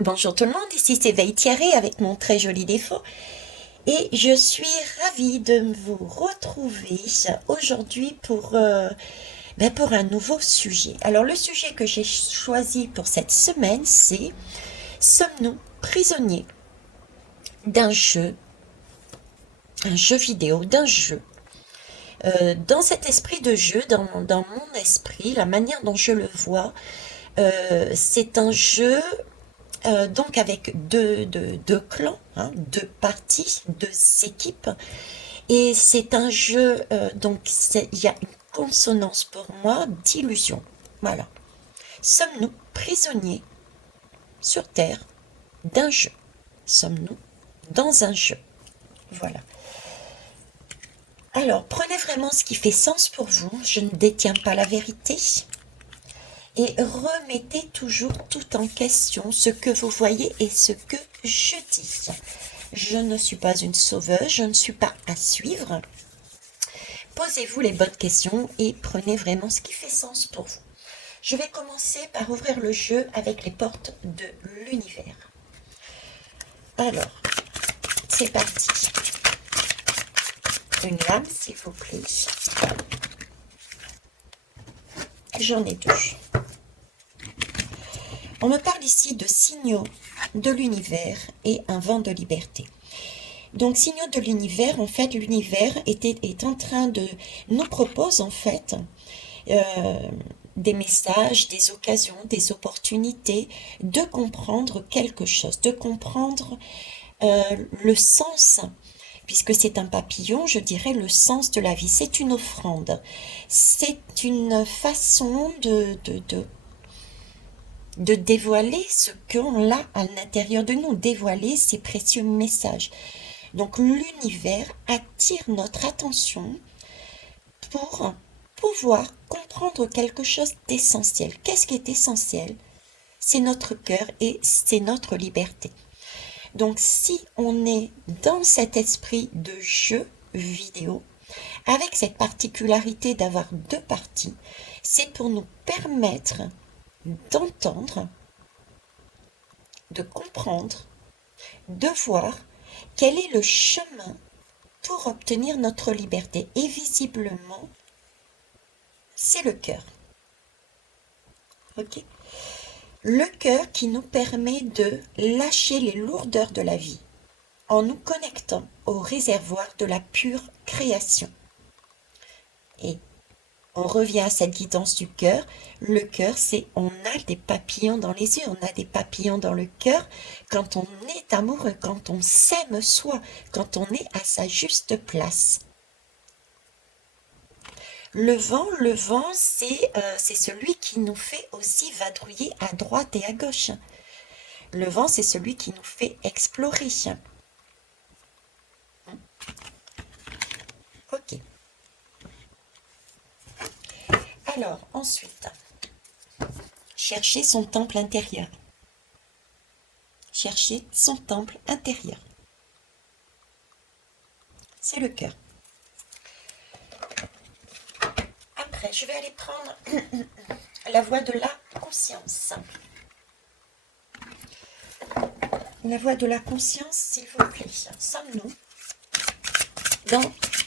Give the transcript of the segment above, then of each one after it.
Bonjour tout le monde, ici c'est Veille Thierry avec mon très joli défaut et je suis ravie de vous retrouver aujourd'hui pour un nouveau sujet. Alors le sujet que j'ai choisi pour cette semaine c'est: sommes-nous prisonniers d'un jeu, un jeu vidéo, d'un jeu? Dans cet esprit de jeu, dans mon esprit, la manière dont je le vois, c'est un jeu donc avec deux clans, hein, deux parties, deux équipes. Et c'est un jeu, donc il y a une consonance pour moi d'illusion. Voilà. Sommes-nous prisonniers sur Terre d'un jeu? Sommes-nous dans un jeu? Voilà. Alors, prenez vraiment ce qui fait sens pour vous. Je ne détiens pas la vérité. Et remettez toujours tout en question, ce que vous voyez et ce que je dis. Je ne suis pas une sauveuse, je ne suis pas à suivre. Posez-vous les bonnes questions et prenez vraiment ce qui fait sens pour vous. Je vais commencer par ouvrir le jeu avec les portes de l'univers. Alors, c'est parti. Une lame, s'il vous plaît. J'en ai deux. On me parle ici de signaux de l'univers et un vent de liberté. Donc, signaux de l'univers, en fait, l'univers est en train de nous propose en fait des messages, des occasions, des opportunités de comprendre quelque chose, de comprendre le sens, puisque c'est un papillon, je dirais le sens de la vie. C'est une offrande, c'est une façon de dévoiler ce qu'on a à l'intérieur de nous, dévoiler ces précieux messages. Donc l'univers attire notre attention pour pouvoir comprendre quelque chose d'essentiel. Qu'est-ce qui est essentiel? C'est notre cœur et c'est notre liberté. Donc si on est dans cet esprit de jeu vidéo, avec cette particularité d'avoir deux parties, c'est pour nous permettre d'entendre, de comprendre, de voir quel est le chemin pour obtenir notre liberté. Et visiblement, c'est le cœur. Ok? Le cœur qui nous permet de lâcher les lourdeurs de la vie en nous connectant au réservoir de la pure création. Et on revient à cette guidance du cœur. Le cœur, c'est on a des papillons dans les yeux, on a des papillons dans le cœur quand on est amoureux, quand on s'aime soi, quand on est à sa juste place. Le vent, c'est celui qui nous fait aussi vadrouiller à droite et à gauche. Le vent, c'est celui qui nous fait explorer. Ok. Alors, ensuite, chercher son temple intérieur. Chercher son temple intérieur. C'est le cœur. Après, je vais aller prendre la voie de la conscience. La voie de la conscience, s'il vous plaît. Sommes-nous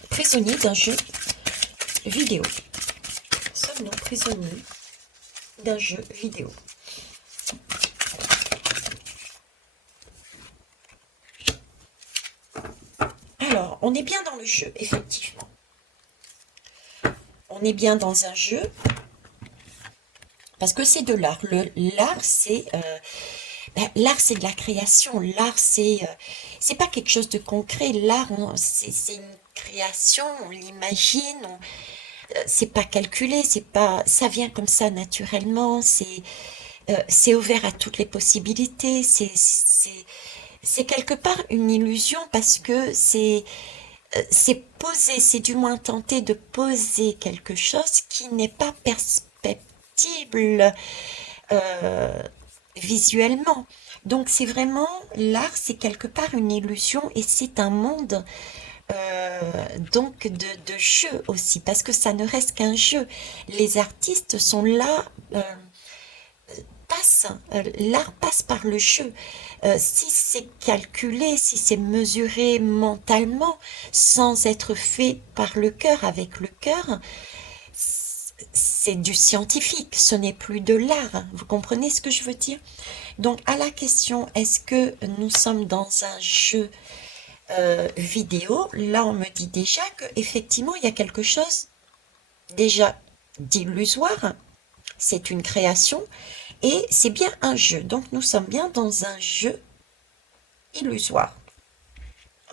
prisonniers d'un jeu vidéo? Sommes-nous prisonniers d'un jeu vidéo? Alors, on est bien dans le jeu, effectivement. On est bien dans un jeu parce que c'est de l'art. L'art, l'art, c'est de la création. L'art, c'est pas quelque chose de concret. L'art, c'est une création. On l'imagine. C'est pas calculé. C'est pas, ça vient comme ça naturellement. C'est ouvert à toutes les possibilités. C'est quelque part une illusion parce que c'est poser, c'est du moins tenter de poser quelque chose qui n'est pas perceptible euh, visuellement. Donc c'est vraiment, l'art, c'est quelque part une illusion et c'est un monde donc de jeu aussi, parce que ça ne reste qu'un jeu. Les artistes sont là, pas l'art passe par le jeu. Si c'est calculé, si c'est mesuré mentalement, sans être fait par le cœur, avec le cœur, c'est du scientifique, ce n'est plus de l'art. Vous comprenez ce que je veux dire? Donc, à la question, est-ce que nous sommes dans un jeu vidéo? Là, on me dit déjà qu'effectivement, il y a quelque chose déjà d'illusoire. C'est une création et c'est bien un jeu. Donc, nous sommes bien dans un jeu illusoire.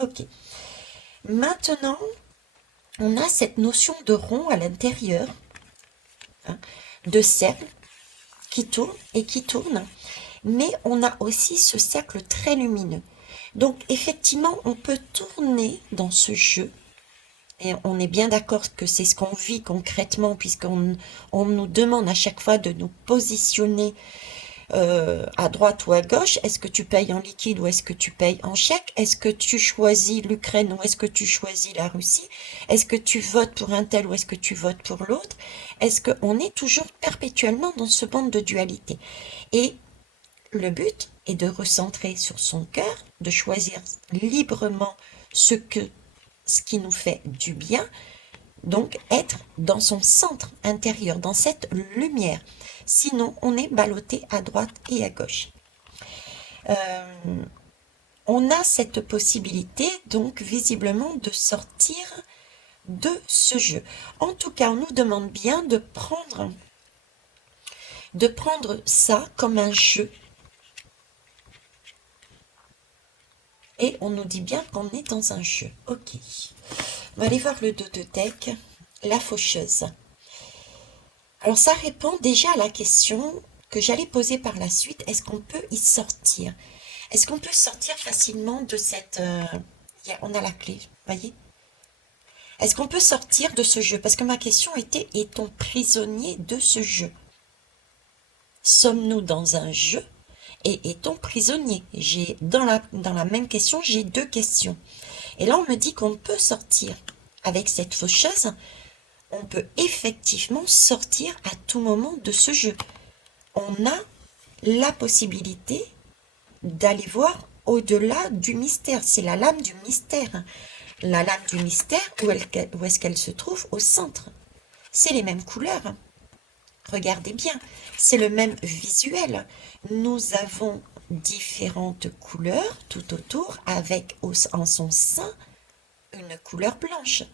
Ok. Maintenant, on a cette notion de rond à l'intérieur, hein, de cercle qui tourne et qui tourne. Mais on a aussi ce cercle très lumineux. Donc, effectivement, on peut tourner dans ce jeu. Et on est bien d'accord que c'est ce qu'on vit concrètement, puisqu'on nous demande à chaque fois de nous positionner à droite ou à gauche. Est-ce que tu payes en liquide ou est-ce que tu payes en chèque? Est-ce que tu choisis l'Ukraine ou est-ce que tu choisis la Russie? Est-ce que tu votes pour un tel ou est-ce que tu votes pour l'autre? Est-ce qu'on est toujours perpétuellement dans ce monde de dualité? Et le but est de recentrer sur son cœur, de choisir librement ce qui nous fait du bien, donc être dans son centre intérieur, dans cette lumière. Sinon, on est ballotté à droite et à gauche. On a cette possibilité, donc visiblement, de sortir de ce jeu. En tout cas, on nous demande bien de prendre ça comme un jeu. Et on nous dit bien qu'on est dans un jeu. Ok. On va aller voir le dos de deck, la faucheuse. Alors ça répond déjà à la question que j'allais poser par la suite. Est-ce qu'on peut y sortir? Est-ce qu'on peut sortir facilement de cette... on a la clé, voyez? Est-ce qu'on peut sortir de ce jeu? Parce que ma question était, est-on prisonnier de ce jeu? Sommes-nous dans un jeu? Et est-on prisonnier? Dans la même question, j'ai deux questions. Et là, on me dit qu'on peut sortir. Avec cette faucheuse, on peut effectivement sortir à tout moment de ce jeu. On a la possibilité d'aller voir au-delà du mystère. C'est la lame du mystère. La lame du mystère, où est-ce qu'elle se trouve? Au centre. C'est les mêmes couleurs. Regardez bien, c'est le même visuel. Nous avons différentes couleurs tout autour avec en son sein une couleur blanche.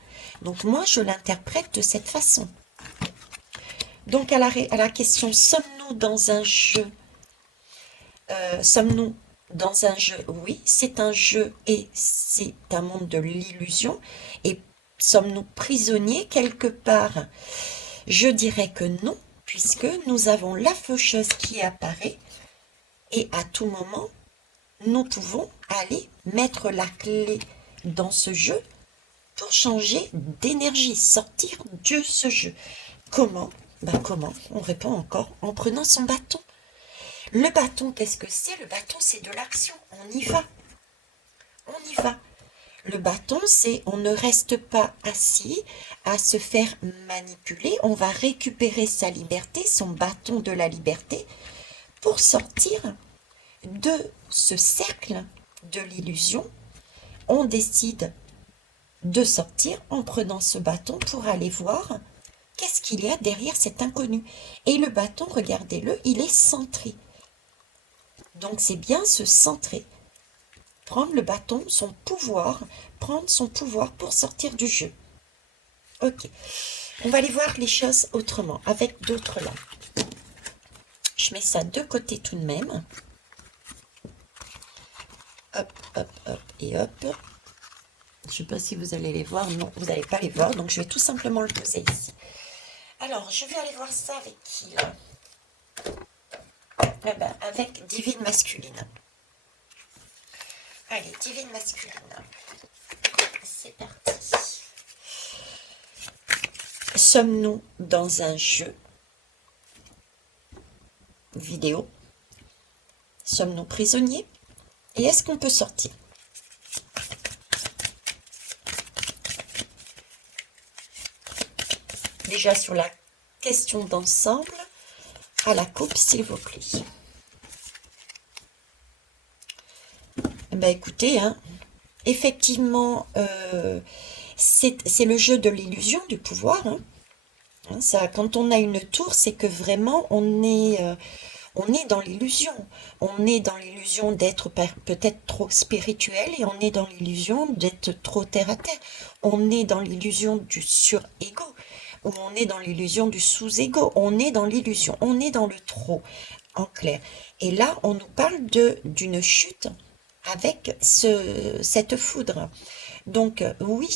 Donc moi, je l'interprète de cette façon. Donc à la question, sommes-nous dans un jeu? Sommes-nous dans un jeu? Oui, c'est un jeu et c'est un monde de l'illusion. Et sommes-nous prisonniers quelque part? Je dirais que non, puisque nous avons la faucheuse qui apparaît et à tout moment, nous pouvons aller mettre la clé dans ce jeu pour changer d'énergie, sortir de ce jeu. Comment? Comment? On répond encore en prenant son bâton. Le bâton, qu'est-ce que c'est? Le bâton, c'est de l'action. On y va. On y va. Le bâton, c'est on ne reste pas assis à se faire manipuler. On va récupérer sa liberté, son bâton de la liberté, pour sortir de ce cercle de l'illusion. On décide de sortir en prenant ce bâton pour aller voir qu'est-ce qu'il y a derrière cet inconnu. Et le bâton, regardez-le, il est centré. Donc c'est bien se centrer. Prendre le bâton, prendre son pouvoir pour sortir du jeu. Ok. On va aller voir les choses autrement, avec d'autres lampes. Je mets ça de côté tout de même. Hop, hop, hop et hop. Je ne sais pas si vous allez les voir. Non, vous n'allez pas les voir. Donc, je vais tout simplement le poser ici. Alors, je vais aller voir ça avec qui, là? Avec Divine Masculine. Allez, Divine Masculine. C'est parti. Sommes-nous dans un jeu vidéo? Sommes-nous prisonniers? Et est-ce qu'on peut sortir? Déjà sur la question d'ensemble, à la coupe, s'il vous plaît. Ben écoutez, hein, effectivement, c'est le jeu de l'illusion du pouvoir. Hein. Hein, ça, quand on a une tour, c'est que vraiment on est dans l'illusion. On est dans l'illusion d'être peut-être trop spirituel et on est dans l'illusion d'être trop terre à terre. On est dans l'illusion du sur-ego ou on est dans l'illusion du sous-ego. On est dans l'illusion. On est dans le trop, en clair. Et là, on nous parle d'une chute avec cette foudre. Donc oui,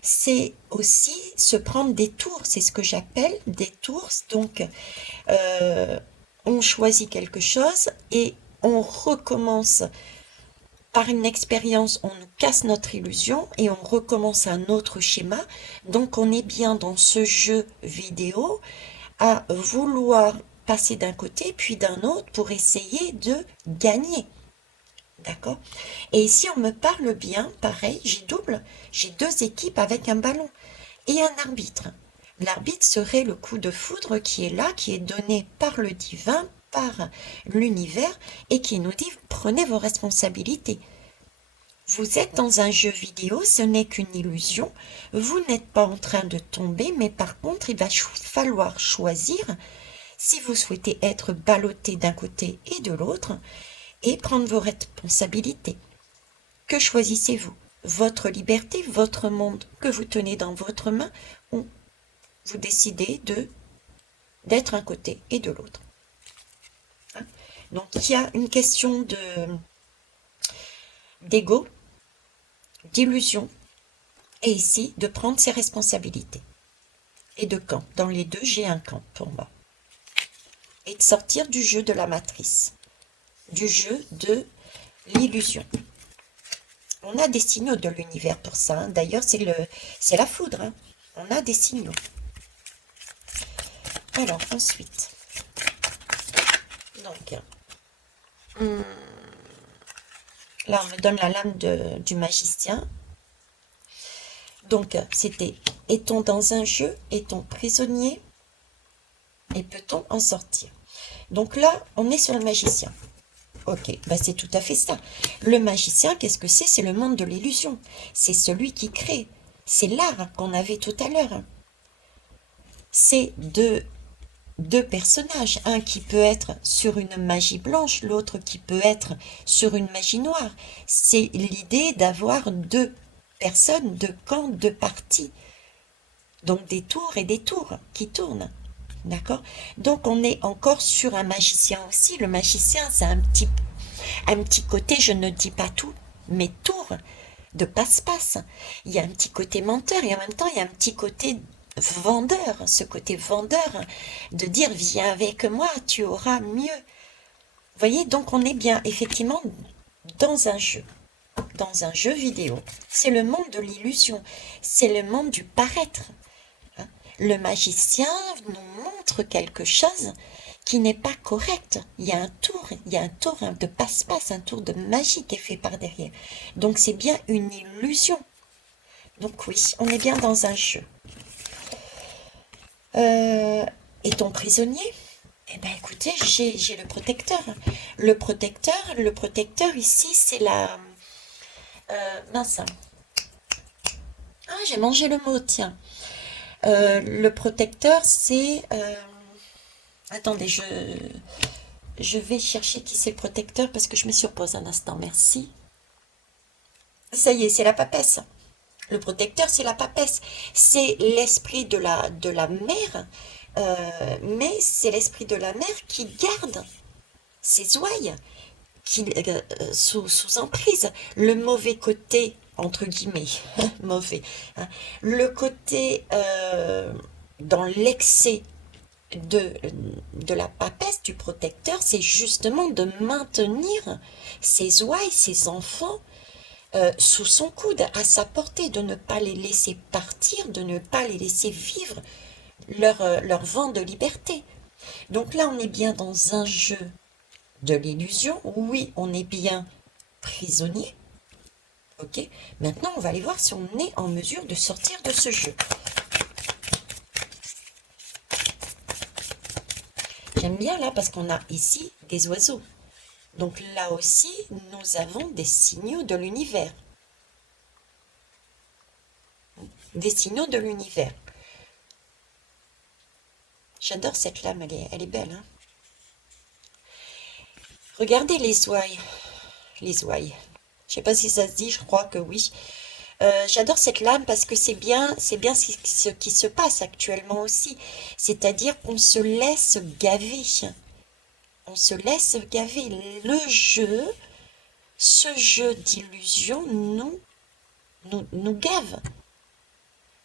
c'est aussi se prendre des tours, c'est ce que j'appelle des tours. Donc euh, on choisit quelque chose et on recommence par une expérience, on nous casse notre illusion et on recommence un autre schéma. Donc on est bien dans ce jeu vidéo à vouloir passer d'un côté puis d'un autre pour essayer de gagner. D'accord? Et ici, on me parle bien, pareil, j'ai deux équipes avec un ballon et un arbitre. L'arbitre serait le coup de foudre qui est là, qui est donné par le divin, par l'univers, et qui nous dit, prenez vos responsabilités. Vous êtes dans un jeu vidéo, ce n'est qu'une illusion, vous n'êtes pas en train de tomber, mais par contre, il va falloir choisir si vous souhaitez être ballotté d'un côté et de l'autre, et prendre vos responsabilités. Que choisissez-vous? Votre liberté, votre monde que vous tenez dans votre main, ou vous décidez d'être un côté et de l'autre. Hein. Donc il y a une question d'ego, d'illusion, et ici de prendre ses responsabilités. Et de camp. Dans les deux, j'ai un camp pour moi. Et de sortir du jeu de la matrice, du jeu de l'illusion. On a des signaux de l'univers pour ça. Hein. D'ailleurs, c'est la foudre. Hein. On a des signaux. Alors, ensuite. Donc, là, on me donne la lame du magicien. Donc, c'était, est-on dans un jeu? Est-on prisonnier? Et peut-on en sortir? Donc là, on est sur le magicien. Ok, bah c'est tout à fait ça. Le magicien, qu'est-ce que c'est? C'est le monde de l'illusion. C'est celui qui crée. C'est l'art qu'on avait tout à l'heure. C'est deux personnages. Un qui peut être sur une magie blanche, l'autre qui peut être sur une magie noire. C'est l'idée d'avoir deux personnes, deux camps, deux parties. Donc des tours et des tours qui tournent. D'accord? Donc on est encore sur un magicien aussi. Le magicien, c'est un petit côté, je ne dis pas tout, mais tour de passe-passe. Il y a un petit côté menteur et en même temps il y a un petit côté vendeur. Ce côté vendeur de dire viens avec moi, tu auras mieux. Vous voyez, donc on est bien effectivement dans un jeu. Dans un jeu vidéo. C'est le monde de l'illusion. C'est le monde du paraître. Le magicien nous montre quelque chose qui n'est pas correct. Il y a un tour de passe-passe, un tour de magie qui est fait par derrière. Donc c'est bien une illusion. Donc oui, on est bien dans un jeu. Est-on prisonnier? Eh bien écoutez, j'ai le protecteur. Le protecteur ici, c'est la... mince. Ah, j'ai mangé le mot, tiens. Le protecteur, c'est... attendez, je vais chercher qui c'est le protecteur parce que je me surpose un instant, merci. Ça y est, c'est la papesse. Le protecteur, c'est la papesse. C'est l'esprit de la mer, mais c'est l'esprit de la mer qui garde ses ouailles sous emprise. Le mauvais côté, entre guillemets, mauvais, hein, le côté dans l'excès de la papesse, du protecteur, c'est justement de maintenir ses ouailles, ses enfants, sous son coude, à sa portée, de ne pas les laisser partir, de ne pas les laisser vivre leur vent de liberté. Donc là, on est bien dans un jeu de l'illusion. Oui, on est bien prisonnier. Ok. Maintenant, on va aller voir si on est en mesure de sortir de ce jeu. J'aime bien là parce qu'on a ici des oiseaux. Donc là aussi, nous avons des signaux de l'univers. Des signaux de l'univers. J'adore cette lame, elle est belle, hein. Regardez les ouailles. Les ouailles. Je sais pas si ça se dit, je crois que oui. J'adore cette lame parce que c'est bien ce qui se passe actuellement aussi. C'est-à-dire qu'on se laisse gaver. On se laisse gaver. Ce jeu d'illusion nous gave.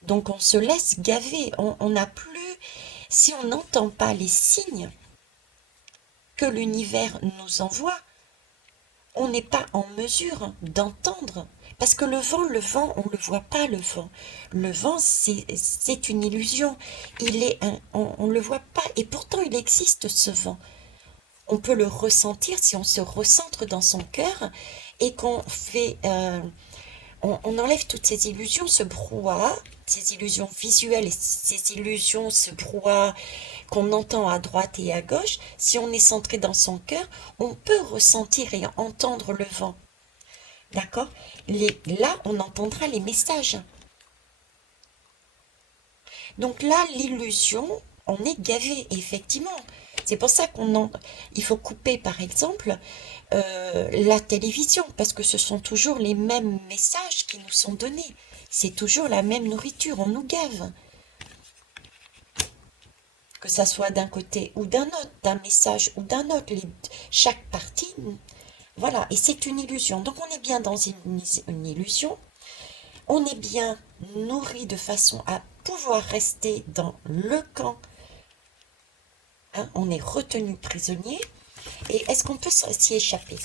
Donc on se laisse gaver. On n'a plus, si on n'entend pas les signes que l'univers nous envoie, on n'est pas en mesure d'entendre. Parce que le vent, on ne le voit pas, le vent. Le vent, c'est une illusion. On ne le voit pas. Et pourtant, il existe, ce vent. On peut le ressentir si on se recentre dans son cœur et qu'on fait... on enlève toutes ces illusions, ce brouhaha, ces illusions visuelles et ces illusions, ce brouhaha qu'on entend à droite et à gauche. Si on est centré dans son cœur, on peut ressentir et entendre le vent. D'accord? Là, on entendra les messages. Donc là, l'illusion, on est gavé, effectivement. C'est pour ça il faut couper, par exemple, la télévision, parce que ce sont toujours les mêmes messages qui nous sont donnés. C'est toujours la même nourriture, on nous gave. Que ça soit d'un côté ou d'un autre, d'un message ou d'un autre, chaque partie, voilà, et c'est une illusion. Donc on est bien dans une illusion, on est bien nourri de façon à pouvoir rester dans le camp, hein, on est retenu prisonnier, et est-ce qu'on peut s'y échapper?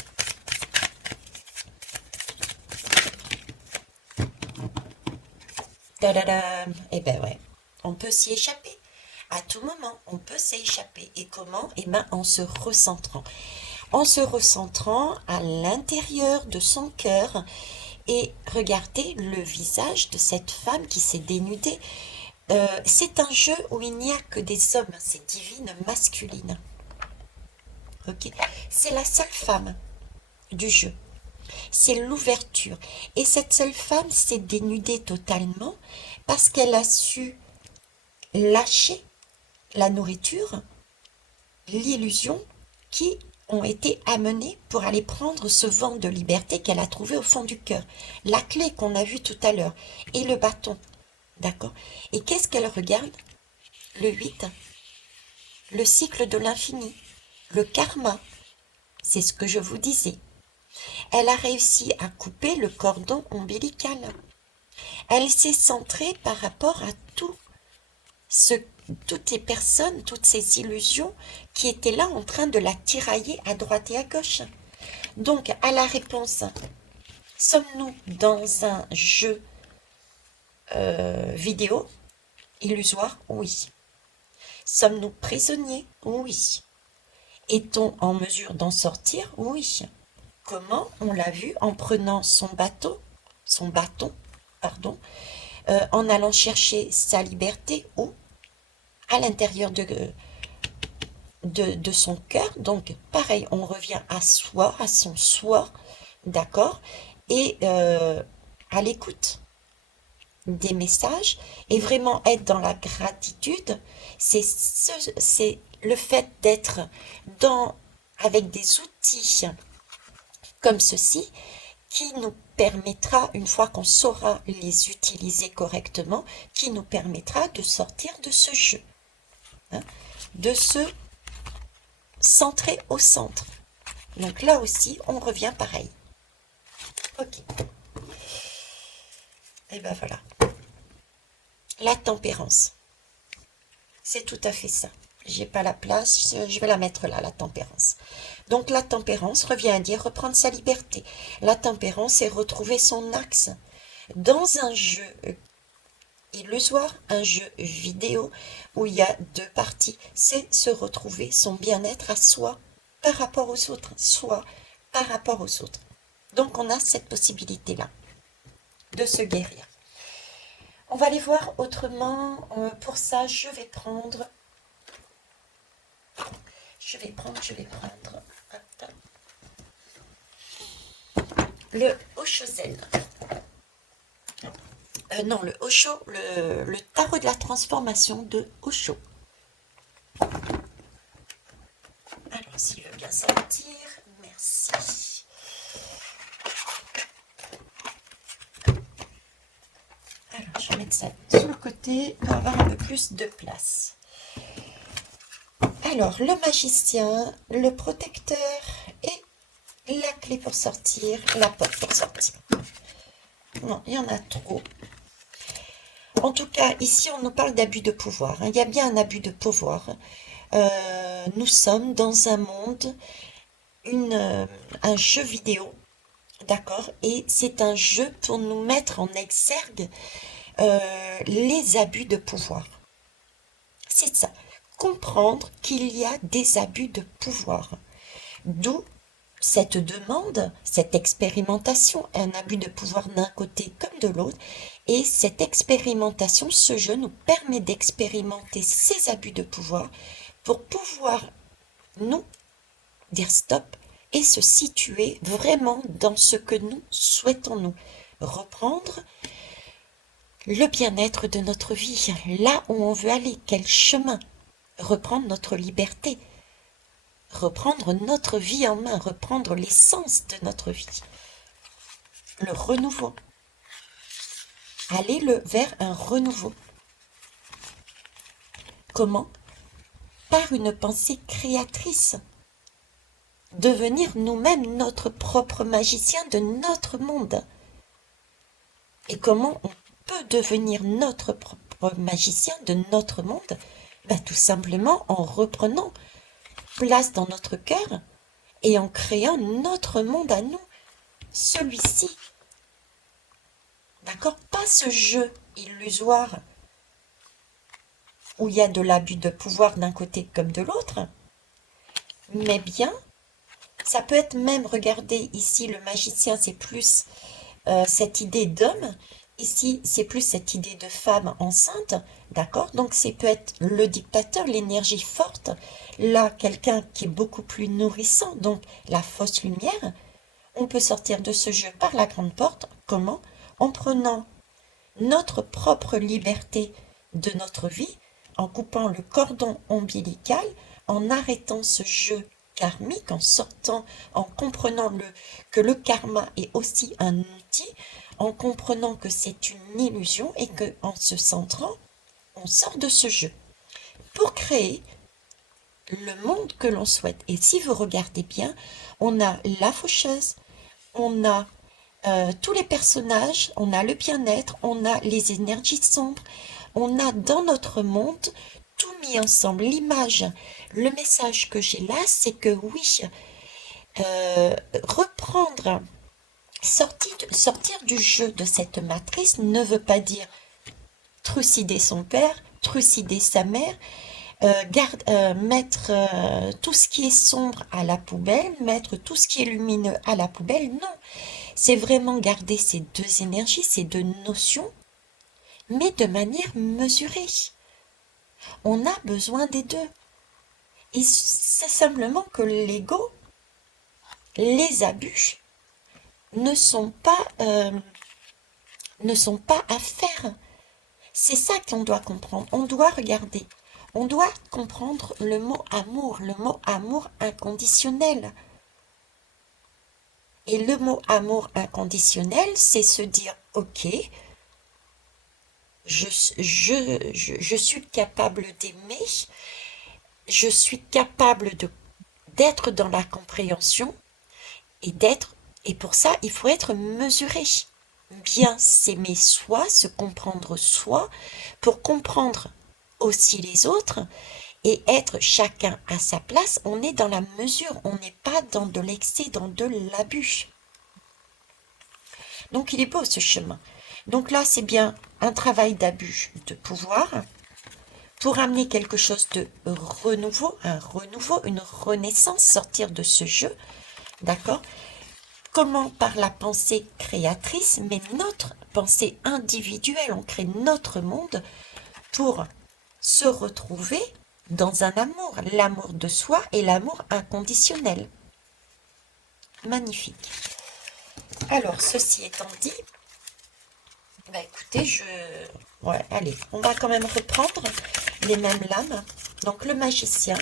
Tadadam. Eh ben ouais, on peut s'y échapper. À tout moment, on peut s'y échapper. Et comment? Eh ben en se recentrant. En se recentrant à l'intérieur de son cœur. Et regardez le visage de cette femme qui s'est dénudée. C'est un jeu où il n'y a que des hommes, c'est divine masculine. Ok, c'est la seule femme du jeu. C'est l'ouverture. Et cette seule femme s'est dénudée totalement parce qu'elle a su lâcher la nourriture, l'illusion qui ont été amenées pour aller prendre ce vent de liberté qu'elle a trouvé au fond du cœur. La clé qu'on a vue tout à l'heure et le bâton. D'accord? Et qu'est-ce qu'elle regarde? Le 8, le cycle de l'infini, le karma. C'est ce que je vous disais. Elle a réussi à couper le cordon ombilical. Elle s'est centrée par rapport à toutes les personnes, toutes ces illusions qui étaient là en train de la tirailler à droite et à gauche. Donc, à la réponse, sommes-nous dans un jeu vidéo illusoire? Oui. Sommes-nous prisonniers? Oui. Est-on en mesure d'en sortir? Oui. Comment? On l'a vu en prenant son bâton, pardon, en allant chercher sa liberté où? À l'intérieur de son cœur. Donc, pareil, on revient à soi, à son soi, d'accord? Et à l'écoute des messages et vraiment être dans la gratitude, c'est le fait d'être avec des outils comme ceci qui nous permettra, une fois qu'on saura les utiliser correctement, qui nous permettra de sortir de ce jeu, hein, de se centrer au centre. Donc là aussi, on revient pareil. Ok. Et ben voilà. La tempérance. C'est tout à fait ça. J'ai pas la place, je vais la mettre là, la tempérance. Donc la tempérance revient à dire reprendre sa liberté. La tempérance, c'est retrouver son axe dans un jeu illusoire, un jeu vidéo où il y a deux parties. C'est se retrouver son bien-être à soi par rapport aux autres, soi par rapport aux autres. Donc on a cette possibilité-là de se guérir. On va aller voir autrement. Pour ça, je vais prendre. Attends. le Osho Zen. Non, le Osho, le tarot de la transformation de Osho. Alors, s'il veut bien sortir, merci. Alors, je vais mettre ça sur le côté pour avoir un peu plus de place. Alors, le magicien, le protecteur et la clé pour sortir, la porte pour sortir. Non, il y en a trop. En tout cas, ici, on nous parle d'abus de pouvoir. Il y a bien un abus de pouvoir. Nous sommes dans un monde, un jeu vidéo, d'accord? Et c'est un jeu pour nous mettre en exergue les abus de pouvoir. C'est ça. Comprendre qu'il y a des abus de pouvoir. D'où cette demande, cette expérimentation, un abus de pouvoir d'un côté comme de l'autre. Et cette expérimentation, ce jeu nous permet d'expérimenter ces abus de pouvoir pour pouvoir nous dire stop et se situer vraiment dans ce que nous souhaitons nous reprendre le bien-être de notre vie, là où on veut aller, quel chemin, reprendre notre liberté, reprendre notre vie en main, reprendre l'essence de notre vie, le renouveau, aller vers un renouveau. Comment? Par une pensée créatrice. Devenir nous-mêmes notre propre magicien de notre monde. Et comment on peut devenir notre propre magicien de notre monde? Tout simplement en reprenant place dans notre cœur et en créant notre monde à nous, celui-ci. D'accord? Pas ce jeu illusoire où il y a de l'abus de pouvoir d'un côté comme de l'autre, mais bien, ça peut être même, regardez, ici le magicien c'est plus cette idée d'homme, ici c'est plus cette idée de femme enceinte, d'accord? Donc c'est peut être le dictateur, l'énergie forte, là quelqu'un qui est beaucoup plus nourrissant, donc la fausse lumière. On peut sortir de ce jeu par la grande porte, comment? En prenant notre propre liberté de notre vie, en coupant le cordon ombilical, en arrêtant ce jeu karmique, en sortant, en comprenant que le karma est aussi un outil, en comprenant que c'est une illusion et qu'en se centrant, on sort de ce jeu pour créer le monde que l'on souhaite. Et si vous regardez bien, on a la faucheuse, on a tous les personnages, on a le bien-être, on a les énergies sombres, on a dans notre monde tout mis ensemble. L'image, le message que j'ai là, c'est que oui, reprendre, sortir du jeu de cette matrice ne veut pas dire trucider son père, trucider sa mère, mettre tout ce qui est sombre à la poubelle, mettre tout ce qui est lumineux à la poubelle. Non, c'est vraiment garder ces deux énergies, ces deux notions, mais de manière mesurée. On a besoin des deux. Et c'est simplement que l'ego, les abus, ne sont pas à faire. C'est ça qu'on doit comprendre. On doit regarder. On doit comprendre le mot amour inconditionnel. Et le mot amour inconditionnel, c'est se dire, ok, je suis capable d'aimer, je suis capable d'être dans la compréhension et pour ça, il faut être mesuré. Bien s'aimer soi, se comprendre soi, pour comprendre aussi les autres et être chacun à sa place. On est dans la mesure, on n'est pas dans de l'excès, dans de l'abus. Donc il est beau ce chemin. Donc là, c'est bien un travail d'abus de pouvoir pour amener quelque chose de renouveau, un renouveau, une renaissance, sortir de ce jeu, d'accord? Comment? Par la pensée créatrice, mais notre pensée individuelle, on crée notre monde pour se retrouver dans un amour, l'amour de soi et l'amour inconditionnel. Magnifique. Alors, ceci étant dit, bah écoutez, ouais, allez, on va quand même reprendre les mêmes lames. Donc, le magicien,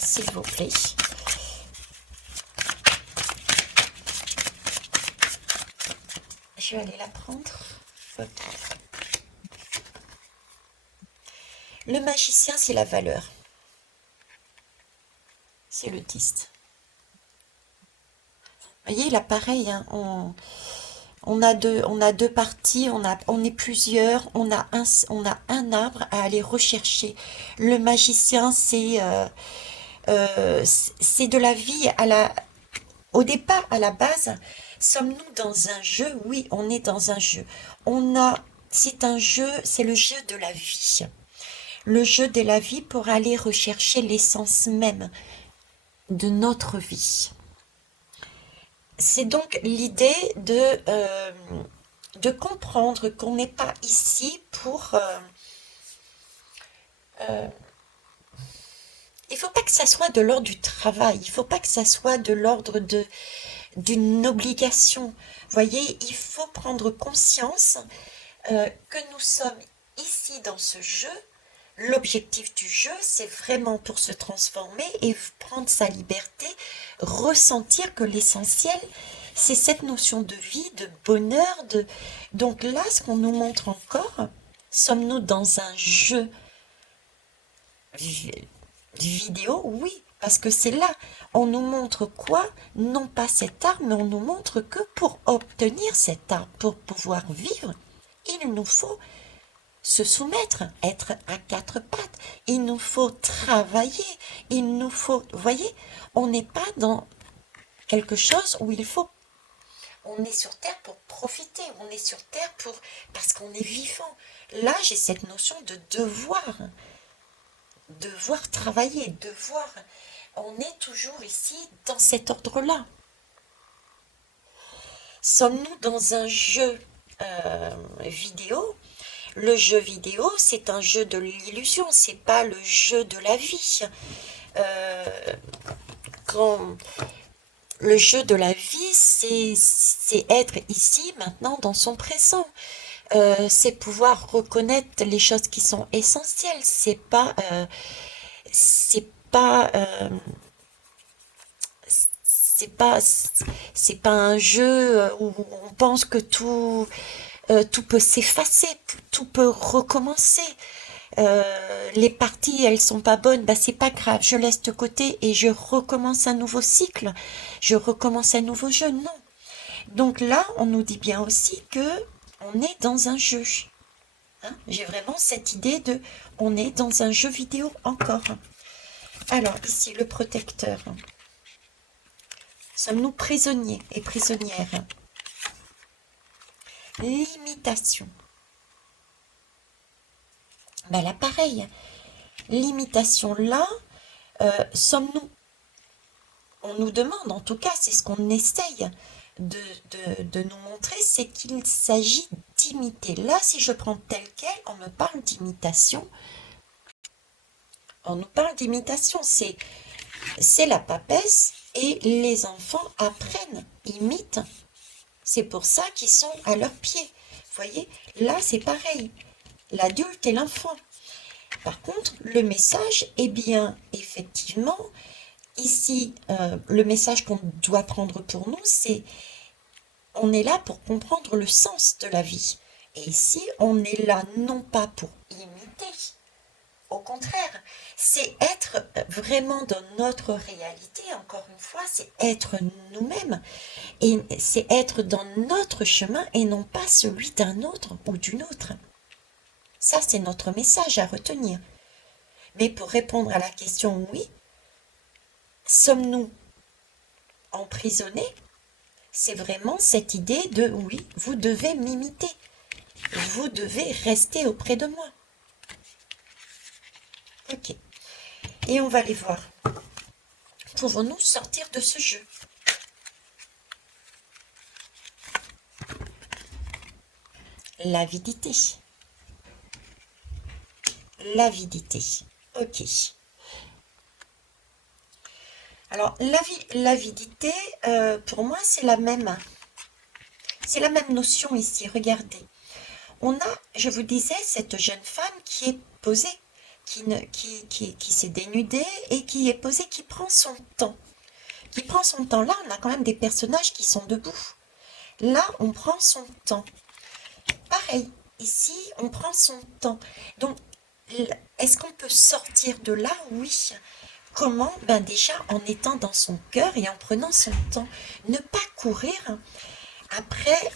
s'il vous plaît. Je vais aller la prendre. Hop. Le magicien, c'est la valeur. C'est le 10. Vous voyez, là, pareil, hein, on a deux parties, on est plusieurs, on a un arbre à aller rechercher. Le magicien, c'est de la vie au départ, à la base. Sommes-nous dans un jeu? Oui, on est dans un jeu. C'est un jeu, c'est le jeu de la vie. Le jeu de la vie pour aller rechercher l'essence même de notre vie. C'est donc l'idée de comprendre qu'on n'est pas ici pour... il ne faut pas que ça soit de l'ordre du travail, il ne faut pas que ça soit de l'ordre d'une obligation. Vous voyez, il faut prendre conscience que nous sommes ici dans ce jeu. L'objectif du jeu, c'est vraiment pour se transformer et prendre sa liberté, ressentir que l'essentiel, c'est cette notion de vie, de bonheur. Donc là, ce qu'on nous montre encore, sommes-nous dans un jeu vidéo? Oui, parce que c'est là. On nous montre quoi? Non pas cette arme, mais on nous montre que pour obtenir cette arme, pour pouvoir vivre, il nous faut se soumettre, être à quatre pattes. Il nous faut travailler. Il nous faut... Vous voyez, on n'est pas dans quelque chose où il faut... On est sur Terre pour profiter. On est sur Terre parce qu'on est vivant. Là, j'ai cette notion de devoir. Devoir travailler, devoir. On est toujours ici dans cet ordre-là. Sommes-nous dans un jeu vidéo? Le jeu vidéo, c'est un jeu de l'illusion, c'est pas le jeu de la vie. Quand le jeu de la vie, c'est être ici, maintenant, dans son présent. C'est pouvoir reconnaître les choses qui sont essentielles. C'est pas, c'est pas, c'est pas un jeu où on pense que tout peut s'effacer, tout peut recommencer. Les parties, elles sont pas bonnes, bah c'est pas grave, je laisse de côté et je recommence un nouveau cycle, je recommence un nouveau jeu. Non. Donc là, on nous dit bien aussi que on est dans un jeu. Hein, j'ai vraiment cette idée de on est dans un jeu vidéo encore. Alors ici, le protecteur. Sommes-nous prisonniers et prisonnières? Limitation. Ben là, pareil. Limitation là, sommes-nous? On nous demande, en tout cas, c'est ce qu'on essaye de nous montrer, c'est qu'il s'agit d'imiter. Là, si je prends tel quel, on me parle d'imitation. On nous parle d'imitation, c'est la papesse et les enfants apprennent, imitent. C'est pour ça qu'ils sont à leurs pieds. Vous voyez, là, c'est pareil. L'adulte et l'enfant. Par contre, le message est bien, effectivement, ici, le message qu'on doit prendre pour nous, c'est on est là pour comprendre le sens de la vie. Et ici, on est là non pas pour imiter, au contraire, c'est être vraiment dans notre réalité, encore une fois, c'est être nous-mêmes. Et c'est être dans notre chemin et non pas celui d'un autre ou d'une autre. Ça, c'est notre message à retenir. Mais pour répondre à la question, oui, sommes-nous emprisonnés? C'est vraiment cette idée de oui, vous devez m'imiter. Vous devez rester auprès de moi. Ok. Et on va aller voir. Pouvons-nous sortir de ce jeu? L'avidité. L'avidité. Ok. Alors, l'avidité, pour moi, c'est la même. C'est la même notion ici, regardez. On a, je vous disais, cette jeune femme qui est posée, qui s'est dénudée et qui est posée, qui prend son temps. Qui prend son temps. Là, on a quand même des personnages qui sont debout. Là, on prend son temps. Pareil, ici, on prend son temps. Donc, est-ce qu'on peut sortir de là? Oui. Comment? Ben déjà, en étant dans son cœur et en prenant son temps. Ne pas courir après,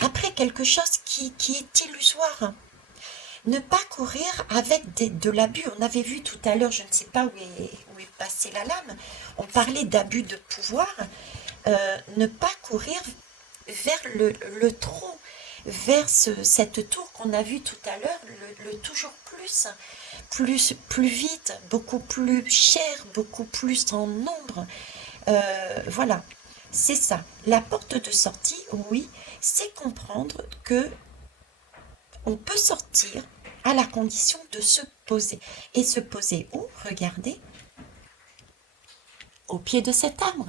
après quelque chose qui est illusoire. Ne pas courir avec de l'abus. On avait vu tout à l'heure, je ne sais pas où est passée la lame, on parlait d'abus de pouvoir. Ne pas courir vers le trop, vers cette tour qu'on a vue tout à l'heure, le toujours plus vite, beaucoup plus cher, beaucoup plus en nombre. Voilà, c'est ça. La porte de sortie, oui, c'est comprendre que on peut sortir à la condition de se poser. Et se poser où? Regardez, au pied de cet arbre.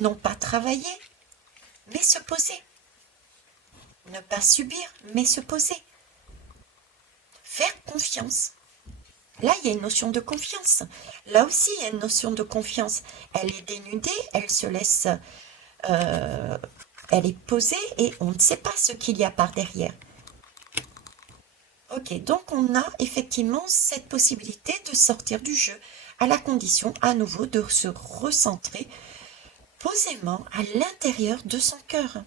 Non pas travailler, mais se poser. Ne pas subir, mais se poser. Faire confiance. Là, il y a une notion de confiance. Là aussi, il y a une notion de confiance. Elle est dénudée, elle se laisse... elle est posée et on ne sait pas ce qu'il y a par derrière. Ok, donc on a effectivement cette possibilité de sortir du jeu, à la condition à nouveau de se recentrer posément à l'intérieur de son cœur.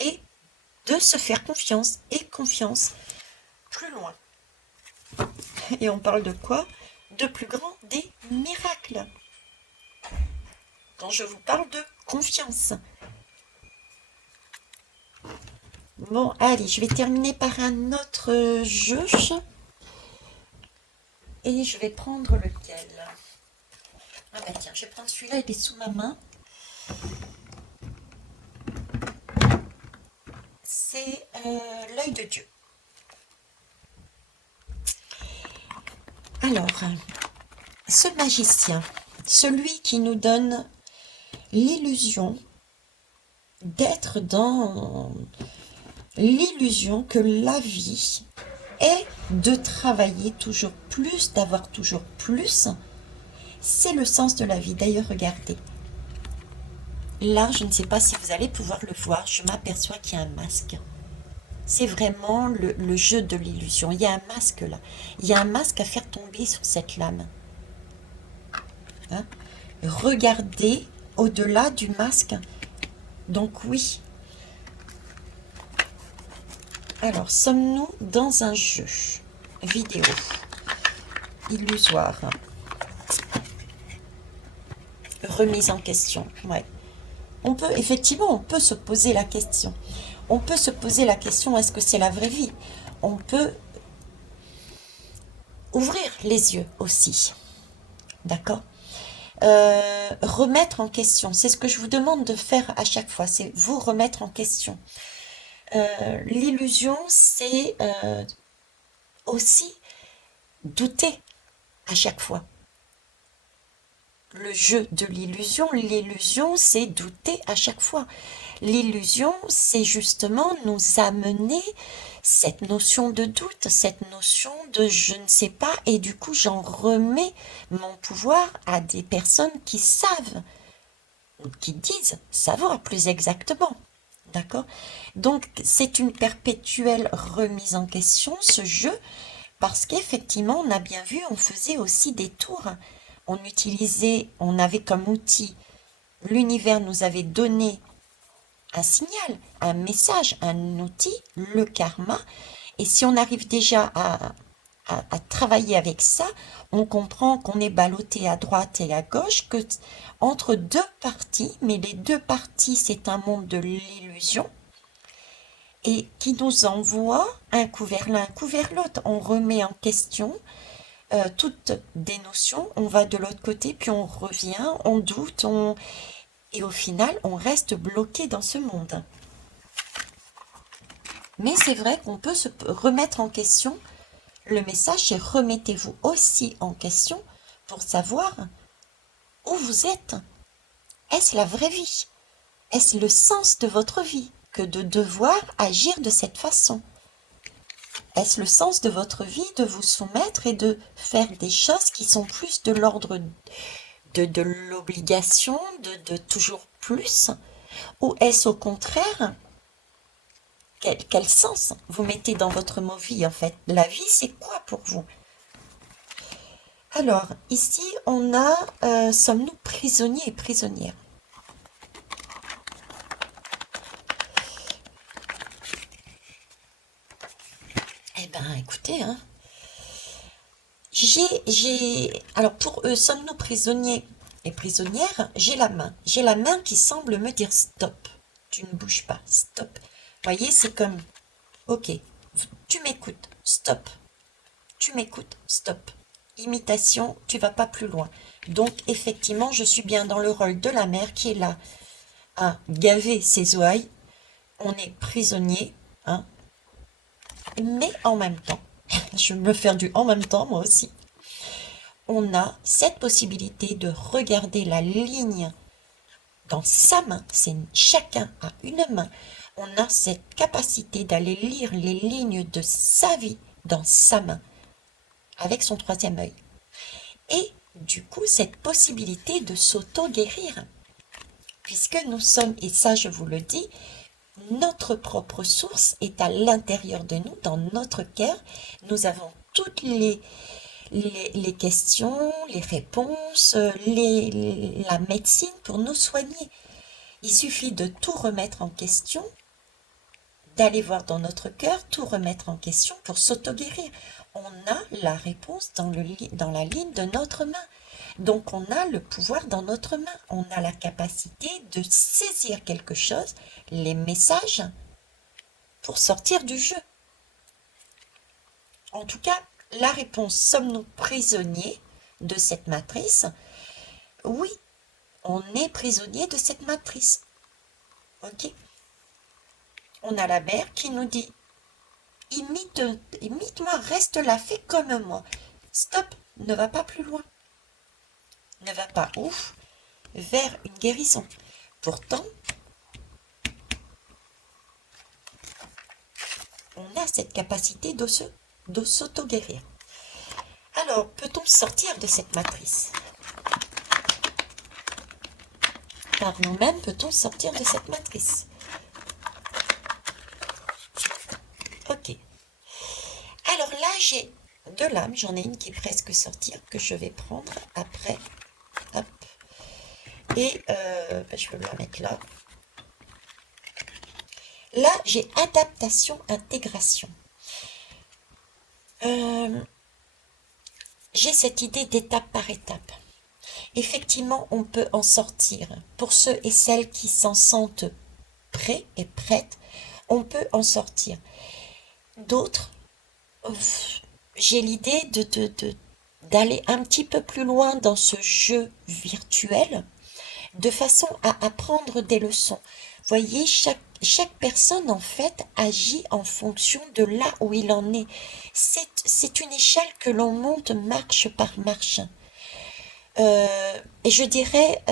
Et de se faire confiance, et confiance plus loin. Et on parle de quoi? De plus grand des miracles. Quand je vous parle de confiance. Bon, allez, je vais terminer par un autre jeu. Et je vais prendre lequel? Ah bah tiens, je vais prendre celui-là, il est sous ma main. C'est l'œil de Dieu. Alors, ce magicien, celui qui nous donne l'illusion d'être dans l'illusion que la vie est de travailler toujours plus, d'avoir toujours plus, c'est le sens de la vie. D'ailleurs, regardez. Là, je ne sais pas si vous allez pouvoir le voir, je m'aperçois qu'il y a un masque. C'est vraiment le jeu de l'illusion. Il y a un masque là. Il y a un masque à faire tomber sur cette lame. Hein? Regardez au-delà du masque. Donc oui. Alors, sommes-nous dans un jeu vidéo illusoire? Remise en question. Ouais. On peut, effectivement, on peut se poser la question. On peut se poser la question, est-ce que c'est la vraie vie? On peut ouvrir les yeux aussi. D'accord? Remettre en question. C'est ce que je vous demande de faire à chaque fois. C'est vous remettre en question. L'illusion, c'est aussi douter à chaque fois. Le jeu de l'illusion, c'est douter à chaque fois. L'illusion, c'est justement nous amener cette notion de doute, cette notion de je ne sais pas, et du coup j'en remets mon pouvoir à des personnes qui savent, qui disent savoir plus exactement. D'accord? Donc c'est une perpétuelle remise en question, ce jeu, parce qu'effectivement, on a bien vu, on faisait aussi des tours. On utilisait, on avait comme outil, l'univers nous avait donné un signal, un message, un outil, le karma. Et si on arrive déjà à travailler avec ça, on comprend qu'on est ballotté à droite et à gauche, que entre deux parties, mais les deux parties, c'est un monde de l'illusion, et qui nous envoie un coup vers l'un, un coup vers l'autre. On remet en question toutes des notions, on va de l'autre côté, puis on revient, on doute, et au final, on reste bloqué dans ce monde. Mais c'est vrai qu'on peut se remettre en question. Le message, c'est remettez-vous aussi en question pour savoir où vous êtes. Est-ce la vraie vie? Est-ce le sens de votre vie que de devoir agir de cette façon? Est-ce le sens de votre vie de vous soumettre et de faire des choses qui sont plus de l'ordre de l'obligation, de toujours plus? Ou est-ce au contraire, quel sens vous mettez dans votre mot vie en fait? La vie, c'est quoi pour vous? Alors, ici, on a sommes-nous prisonniers et prisonnières? Eh ben, écoutez, hein, alors pour eux, sommes-nous prisonniers et prisonnières? J'ai la main. J'ai la main qui semble me dire stop. Tu ne bouges pas, stop. Vous voyez, c'est comme, ok, tu m'écoutes, stop. Tu m'écoutes, stop. Imitation, tu vas pas plus loin. Donc, effectivement, je suis bien dans le rôle de la mère qui est là à gaver ses ouailles. On est prisonnier, hein, mais en même temps, je vais me faire du en même temps, moi aussi. On a cette possibilité de regarder la ligne dans sa main. C'est chacun a une main. On a cette capacité d'aller lire les lignes de sa vie dans sa main, avec son troisième œil. Et du coup, cette possibilité de s'auto-guérir, puisque nous sommes, et ça je vous le dis, notre propre source est à l'intérieur de nous, dans notre cœur. Nous avons toutes les questions, les réponses, la médecine pour nous soigner. Il suffit de tout remettre en question, d'aller voir dans notre cœur, tout remettre en question pour s'auto-guérir. On a la réponse dans la ligne de notre main. Donc on a le pouvoir dans notre main. On a la capacité de saisir quelque chose, les messages, pour sortir du jeu. En tout cas, la réponse, sommes-nous prisonniers de cette matrice? Oui, on est prisonnier de cette matrice. Ok? On a la mère qui nous dit, imite-moi, reste là, fais comme moi. Stop, ne va pas plus loin. Ne va pas ouf vers une guérison. Pourtant, on a cette capacité de s'auto-guérir. Alors, peut-on sortir de cette matrice? Par nous-mêmes, peut-on sortir de cette matrice? Ok. Alors là, j'ai deux lames. J'en ai une qui est presque sortie, que je vais prendre après. Hop. Et je peux la mettre là. Là, j'ai adaptation, intégration. J'ai cette idée d'étape par étape. Effectivement, on peut en sortir. Pour ceux et celles qui s'en sentent prêts et prêtes, on peut en sortir. D'autres, j'ai l'idée d'aller un petit peu plus loin dans ce jeu virtuel, de façon à apprendre des leçons. Voyez, chaque personne, en fait, agit en fonction de là où il en est. C'est une échelle que l'on monte marche par marche. Et je dirais,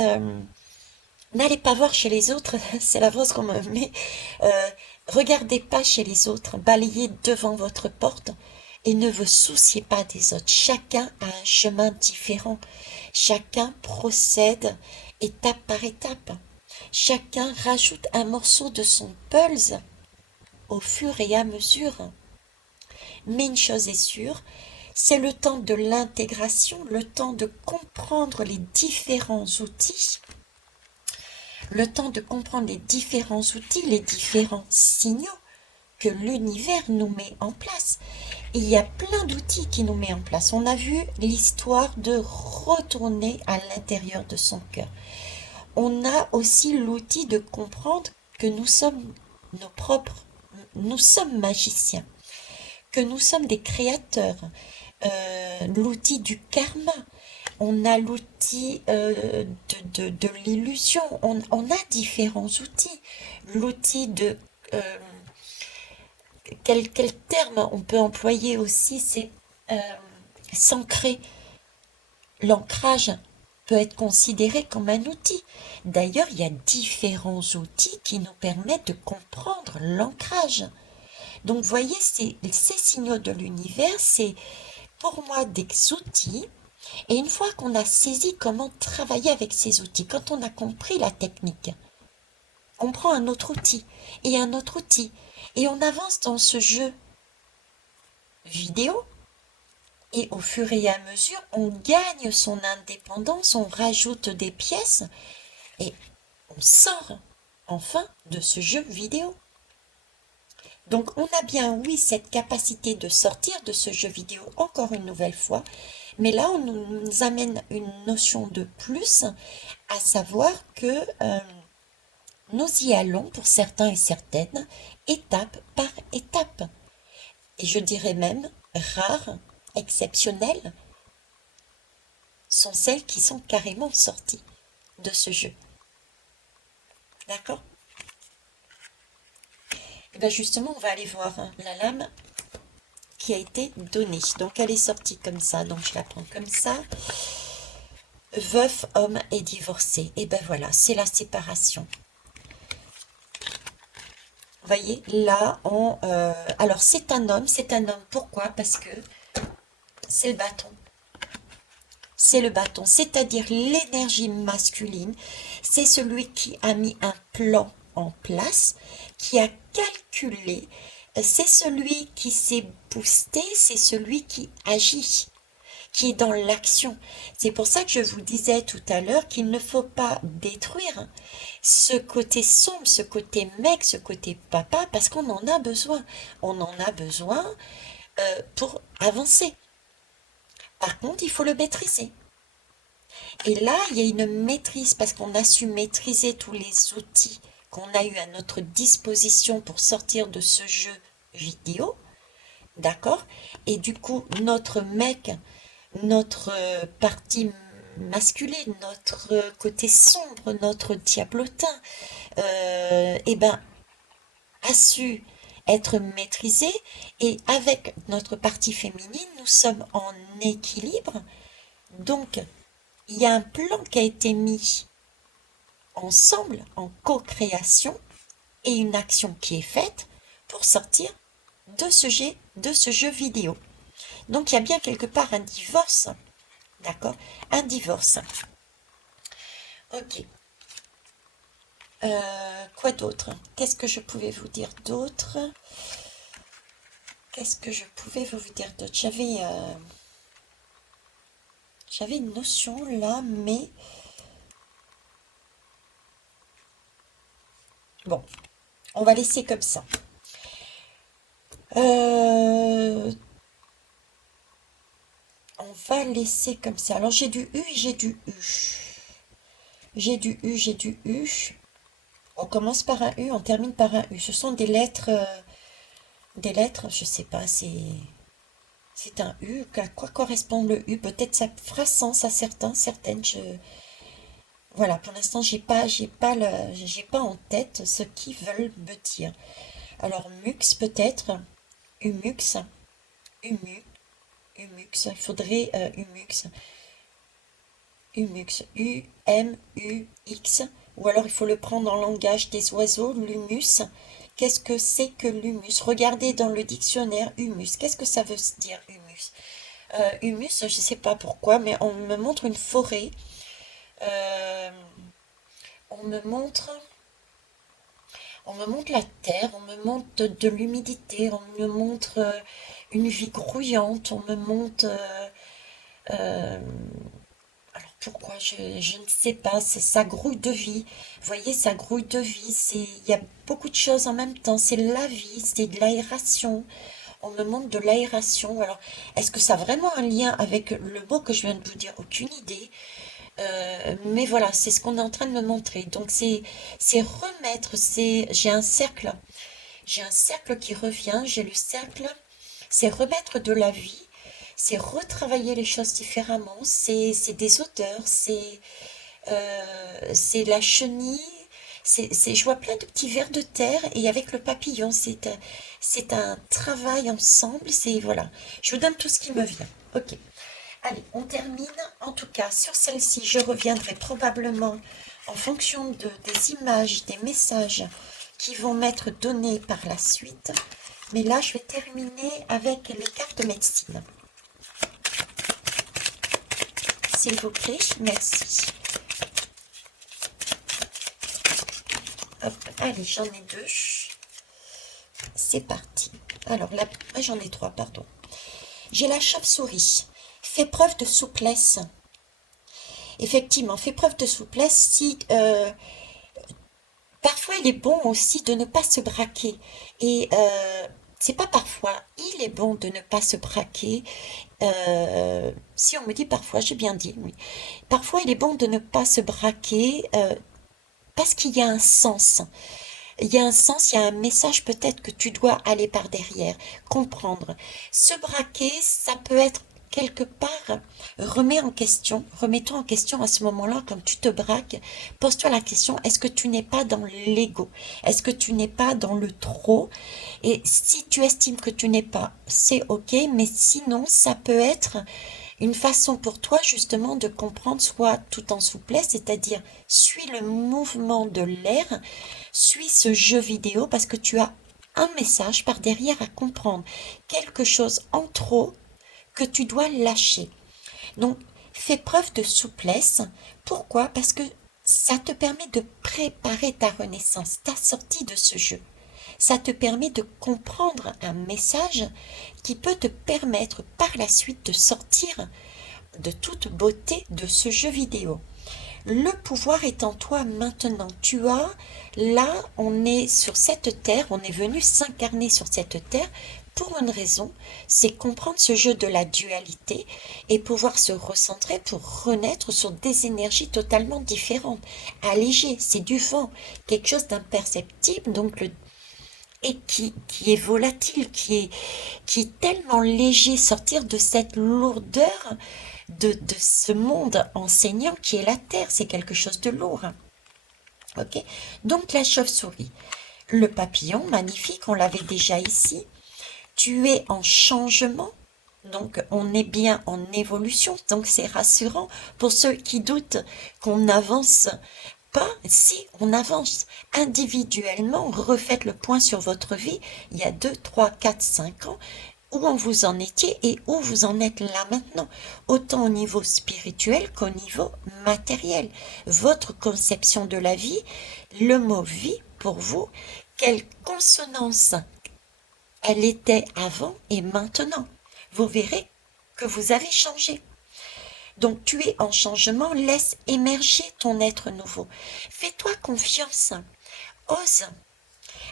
n'allez pas voir chez les autres, c'est la phrase qu'on me met, regardez pas chez les autres, balayez devant votre porte et ne vous souciez pas des autres. Chacun a un chemin différent, chacun procède étape par étape, chacun rajoute un morceau de son puzzle au fur et à mesure. Mais une chose est sûre, c'est le temps de l'intégration, le temps de comprendre les différents outils, le temps de comprendre les différents outils, les différents signaux que l'univers nous met en place. Il y a plein d'outils qui nous met en place. On a vu l'histoire de retourner à l'intérieur de son cœur. On a aussi l'outil de comprendre que nous sommes nous sommes magiciens, que nous sommes des créateurs, l'outil du karma, on a l'outil de l'illusion, on a différents outils, l'outil de... quel terme on peut employer aussi, c'est s'ancrer, l'ancrage, peut être considéré comme un outil. D'ailleurs, il y a différents outils qui nous permettent de comprendre l'ancrage. Donc, vous voyez, ces signaux de l'univers, c'est pour moi des outils. Et une fois qu'on a saisi comment travailler avec ces outils, quand on a compris la technique, on prend un autre outil et un autre outil. Et on avance dans ce jeu vidéo. Et au fur et à mesure, on gagne son indépendance, on rajoute des pièces et on sort enfin de ce jeu vidéo. Donc on a bien, oui, cette capacité de sortir de ce jeu vidéo encore une nouvelle fois, mais là on nous amène une notion de plus, à savoir que nous y allons pour certains et certaines, étape par étape. Et je dirais même rares, exceptionnelles, sont celles qui sont carrément sorties de ce jeu. D'accord? Et bien justement, on va aller voir la lame qui a été donnée. Donc elle est sortie comme ça, donc je la prends comme ça. Veuf, homme et divorcé. Et ben voilà, c'est la séparation. Vous voyez, là, alors c'est un homme. Pourquoi? Parce que c'est le bâton. C'est le bâton, c'est-à-dire l'énergie masculine. C'est celui qui a mis un plan en place, qui a calculé. C'est celui qui s'est boosté, c'est celui qui agit, qui est dans l'action. C'est pour ça que je vous disais tout à l'heure qu'il ne faut pas détruire ce côté sombre, ce côté mec, ce côté papa, parce qu'on en a besoin. On en a besoin pour avancer. Par contre, il faut le maîtriser. Et là, il y a une maîtrise parce qu'on a su maîtriser tous les outils qu'on a eu à notre disposition pour sortir de ce jeu vidéo. D'accord? Et du coup, notre mec, notre partie masculine, notre côté sombre, notre diablotin, eh ben, a su être maîtrisé. Et avec notre partie féminine, nous sommes en équilibre. Donc, il y a un plan qui a été mis ensemble, en co-création, et une action qui est faite pour sortir de ce jeu vidéo. Donc il y a bien quelque part un divorce. D'accord? Un divorce. Ok. Quoi d'autre? Qu'est-ce que je pouvais vous dire d'autre? Qu'est-ce que je pouvais vous dire d'autre? J'avais une notion là, mais bon, on va laisser comme ça. On va laisser comme ça. Alors j'ai du U et j'ai du U. J'ai du U, j'ai du U. On commence par un U, on termine par un U. Ce sont des lettres, je sais pas, c'est un U. À quoi correspond le U? Peut-être ça fera sens à certains, certaines. Voilà, pour l'instant, j'ai pas en tête ce qu'ils veulent me dire. Alors, mux peut-être, humux, humu, humux, il faudrait humux, humux, U-M-U-X, ou alors il faut le prendre en langage des oiseaux, l'humus. Qu'est-ce que c'est que l'humus? Regardez dans le dictionnaire humus. Qu'est-ce que ça veut dire humus? Humus, je ne sais pas pourquoi, mais on me montre une forêt. Euh, on me montre, on me montre la terre, on me montre de l'humidité, on me montre une vie grouillante, on me montre. Euh, alors pourquoi je ne sais pas, c'est sa grouille de vie. Vous voyez, sa grouille de vie, il y a beaucoup de choses en même temps. C'est la vie, c'est de l'aération. On me montre de l'aération. Alors, est-ce que ça a vraiment un lien avec le mot que je viens de vous dire? Aucune idée. Mais voilà, c'est ce qu'on est en train de me montrer. Donc c'est remettre, j'ai un cercle qui revient, j'ai le cercle, c'est remettre de la vie, c'est retravailler les choses différemment, c'est des odeurs, c'est la chenille, je vois plein de petits vers de terre et avec le papillon, c'est un travail ensemble, c'est voilà. Je vous donne tout ce qui me vient. Ok. Allez, on termine. En tout cas, sur celle-ci, je reviendrai probablement en fonction des images, des messages qui vont m'être donnés par la suite. Mais là, je vais terminer avec les cartes de médecine. S'il vous plaît, merci. Hop, allez, j'en ai deux. C'est parti. Alors là, j'en ai trois, pardon. J'ai la chauve-souris. Fais preuve de souplesse. Effectivement, fais preuve de souplesse si... parfois, il est bon aussi de ne pas se braquer. Et c'est pas parfois, il est bon de ne pas se braquer. Si on me dit parfois, j'ai bien dit, oui. Parfois, il est bon de ne pas se braquer parce qu'il y a un sens. Il y a un sens, il y a un message peut-être que tu dois aller par derrière, comprendre. Se braquer, ça peut être quelque part, remets-toi en question à ce moment-là, quand tu te braques, pose-toi la question, est-ce que tu n'es pas dans l'ego? Est-ce que tu n'es pas dans le trop? Et si tu estimes que tu n'es pas, c'est ok, mais sinon, ça peut être une façon pour toi justement de comprendre, soit tout en souplesse, c'est-à-dire suis le mouvement de l'air, suis ce jeu vidéo parce que tu as un message par derrière à comprendre, quelque chose en trop que tu dois lâcher. Donc, fais preuve de souplesse. Pourquoi? Parce que ça te permet de préparer ta renaissance, ta sortie de ce jeu. Ça te permet de comprendre un message qui peut te permettre par la suite de sortir de toute beauté de ce jeu vidéo. Le pouvoir est en toi maintenant. Tu as, là, on est sur cette terre, on est venu s'incarner sur cette terre pour une raison, c'est comprendre ce jeu de la dualité et pouvoir se recentrer pour renaître sur des énergies totalement différentes. Allégé, c'est du vent, quelque chose d'imperceptible, donc et qui est volatile, qui est tellement léger, sortir de cette lourdeur de ce monde enseignant qui est la Terre, c'est quelque chose de lourd. Ok. Donc la chauve-souris, le papillon, magnifique, on l'avait déjà ici. Tu es en changement, donc on est bien en évolution, donc c'est rassurant pour ceux qui doutent qu'on n'avance pas. Si on avance individuellement, refaites le point sur votre vie, il y a 2, 3, 4, 5 ans, où on vous en étiez et où vous en êtes là maintenant, autant au niveau spirituel qu'au niveau matériel. Votre conception de la vie, le mot vie pour vous, quelle consonance elle était avant et maintenant. Vous verrez que vous avez changé. Donc tu es en changement, laisse émerger ton être nouveau. Fais-toi confiance, ose,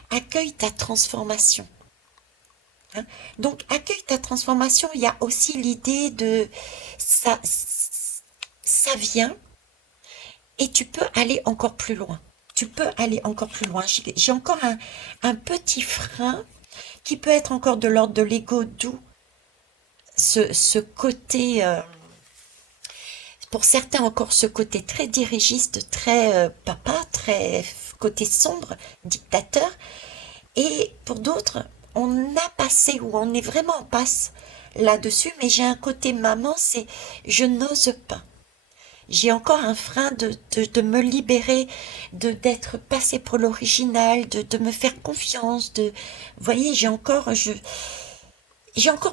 accueille ta transformation. Hein. Donc accueille ta transformation, il y a aussi l'idée de ça vient et tu peux aller encore plus loin. Tu peux aller encore plus loin. J'ai encore un petit frein qui peut être encore de l'ordre de l'ego, d'où ce côté, pour certains encore ce côté très dirigiste, très papa, très côté sombre, dictateur, et pour d'autres, on a passé ou on est vraiment en passe là-dessus, mais j'ai un côté maman, c'est je n'ose pas. J'ai encore un frein de me libérer, d'être passé pour l'original, de me faire confiance, vous voyez, j'ai encore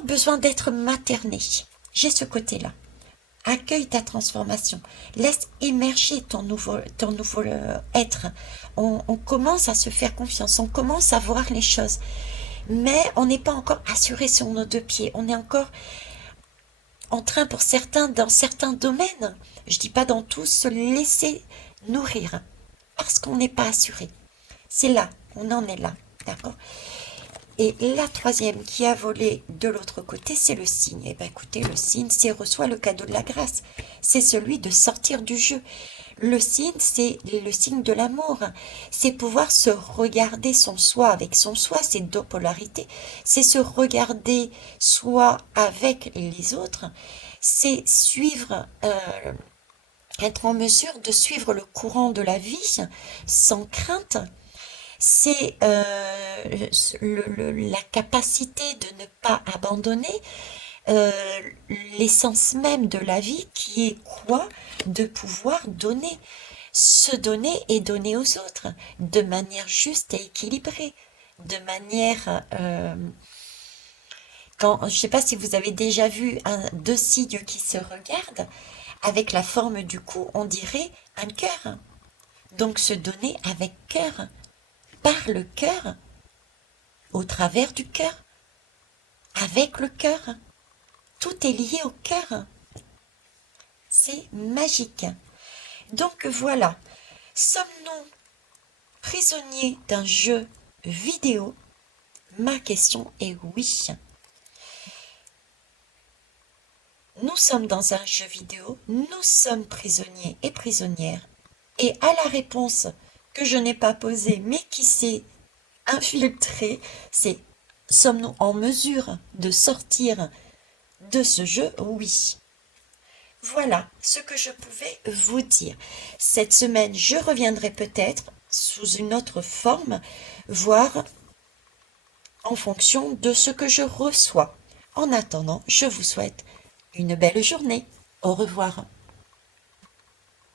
besoin d'être maternée. J'ai ce côté-là. Accueille ta transformation. Laisse émerger ton nouveau être. On commence à se faire confiance. On commence à voir les choses. Mais on n'est pas encore assuré sur nos deux pieds. On est encore en train, pour certains, dans certains domaines, je dis pas dans tous, se laisser nourrir. Parce qu'on n'est pas assuré. C'est là, on en est là. D'accord? Et la troisième qui a volé de l'autre côté, c'est le signe. Eh bien écoutez, le signe, c'est reçoit le cadeau de la grâce. C'est celui de sortir du jeu. Le signe, c'est le signe de l'amour. C'est pouvoir se regarder son soi avec son soi, c'est deux polarités. C'est se regarder soi avec les autres. C'est suivre, être en mesure de suivre le courant de la vie sans crainte. C'est la capacité de ne pas abandonner, l'essence même de la vie qui est quoi? De pouvoir donner, se donner et donner aux autres de manière juste et équilibrée, de manière quand je sais pas si vous avez déjà vu deux cygnes qui se regardent avec la forme du cou, on dirait un cœur. Donc se donner avec cœur, par le cœur, au travers du cœur, avec le cœur. Tout est lié au cœur. C'est magique. Donc voilà, sommes-nous prisonniers d'un jeu vidéo? Ma question est oui. Nous sommes dans un jeu vidéo, nous sommes prisonniers et prisonnières. Et à la réponse que je n'ai pas posée, mais qui s'est infiltrée, c'est sommes-nous en mesure de sortir de ce jeu? Oui. Voilà ce que je pouvais vous dire. Cette semaine, je reviendrai peut-être sous une autre forme, voire en fonction de ce que je reçois. En attendant, je vous souhaite une belle journée. Au revoir.